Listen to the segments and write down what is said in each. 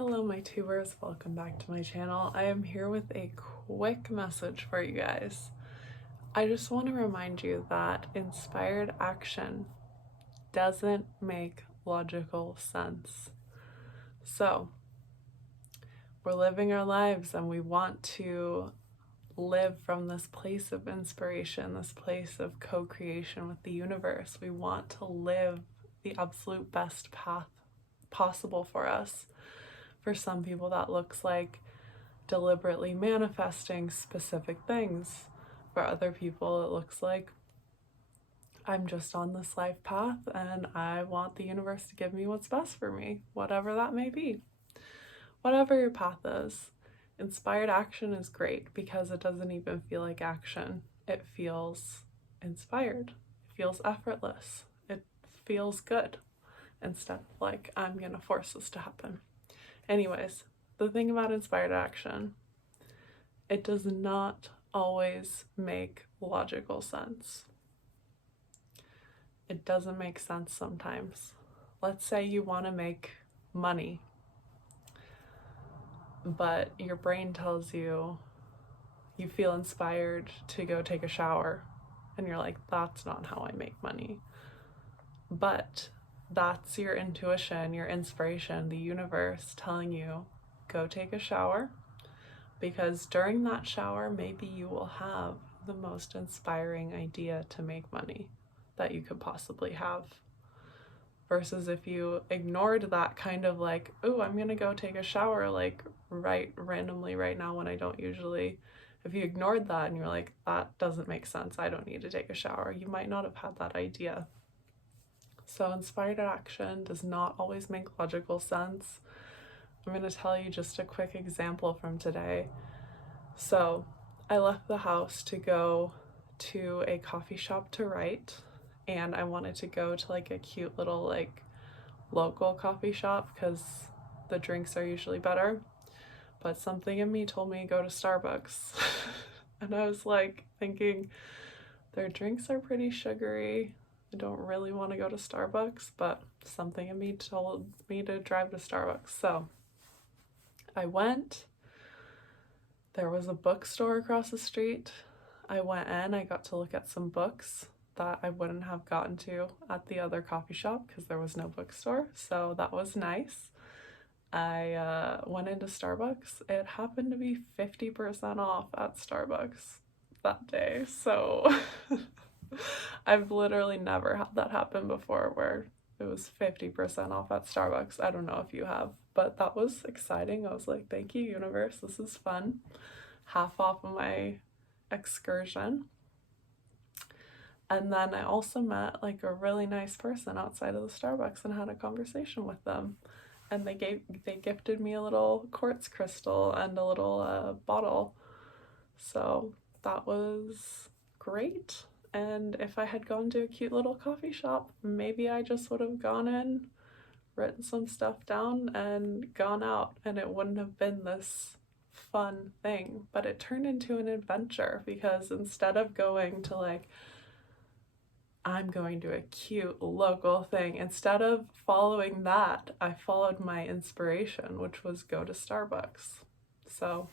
Hello my tubers, welcome back to my channel. I am here with a quick message for you guys. I just want to remind you that inspired action doesn't make logical sense. So, we're living our lives and we want to live from this place of inspiration, this place of co-creation with the universe. We want to live the absolute best path possible for us. For some people, that looks like deliberately manifesting specific things. For other people, it looks like I'm just on this life path and I want the universe to give me what's best for me, whatever that may be. Whatever your path is, inspired action is great because it doesn't even feel like action. It feels inspired. It feels effortless. It feels good instead of like, I'm gonna force this to happen. Anyways, the thing about inspired action, it does not always make logical sense. It doesn't make sense sometimes. Let's say you want to make money, but your brain tells you you feel inspired to go take a shower, and you're like, that's not how I make money. But that's your intuition, your inspiration, the universe telling you, go take a shower, because during that shower, maybe you will have the most inspiring idea to make money that you could possibly have. Versus if you ignored that kind of like, oh, I'm gonna go take a shower like randomly right now when I don't usually. If you ignored that and you're like, that doesn't make sense, I don't need to take a shower, you might not have had that idea. So inspired action does not always make logical sense. I'm going to tell you just a quick example from today. So I left the house to go to a coffee shop to write, and I wanted to go to like a cute little like local coffee shop because the drinks are usually better. But something in me told me to go to Starbucks. And I was like thinking, their drinks are pretty sugary. I don't really want to go to Starbucks, but something in me told me to drive to Starbucks. So I went. There was a bookstore across the street. I went in, I got to look at some books that I wouldn't have gotten to at the other coffee shop because there was no bookstore. So that was nice. I went into Starbucks. It happened to be 50% off at Starbucks that day. So I've literally never had that happen before where it was 50% off at Starbucks. I don't know if you have, but that was exciting. I was like, thank you, universe. This is fun. Half off of my excursion. And then I also met like a really nice person outside of the Starbucks and had a conversation with them. And they gifted me a little quartz crystal and a little bottle. So that was great. And if I had gone to a cute little coffee shop, maybe I just would have gone in, written some stuff down, and gone out, and it wouldn't have been this fun thing. But it turned into an adventure because instead of going to like, I'm going to a cute local thing, instead of following that, I followed my inspiration, which was go to Starbucks. So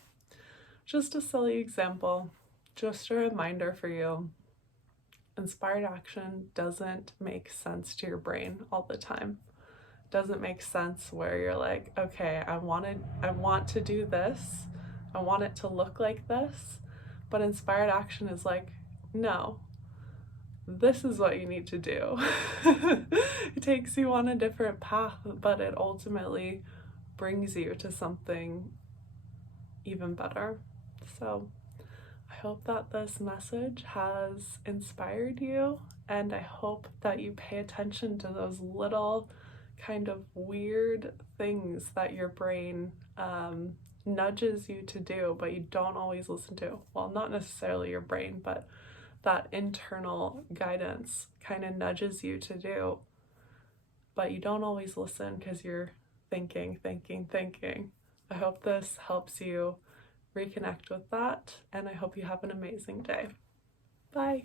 just a silly example, just a reminder for you. Inspired action doesn't make sense to your brain all the time. It doesn't make sense where you're like, okay, I want to do this. I want it to look like this. But inspired action is like, no, this is what you need to do. It takes you on a different path, but it ultimately brings you to something even better. So I hope that this message has inspired you, and I hope that you pay attention to those little kind of weird things that your brain nudges you to do, but you don't always listen to. Well, not necessarily your brain, but that internal guidance kind of nudges you to do, but you don't always listen because you're thinking. I hope this helps you reconnect with that, and I hope you have an amazing day. Bye.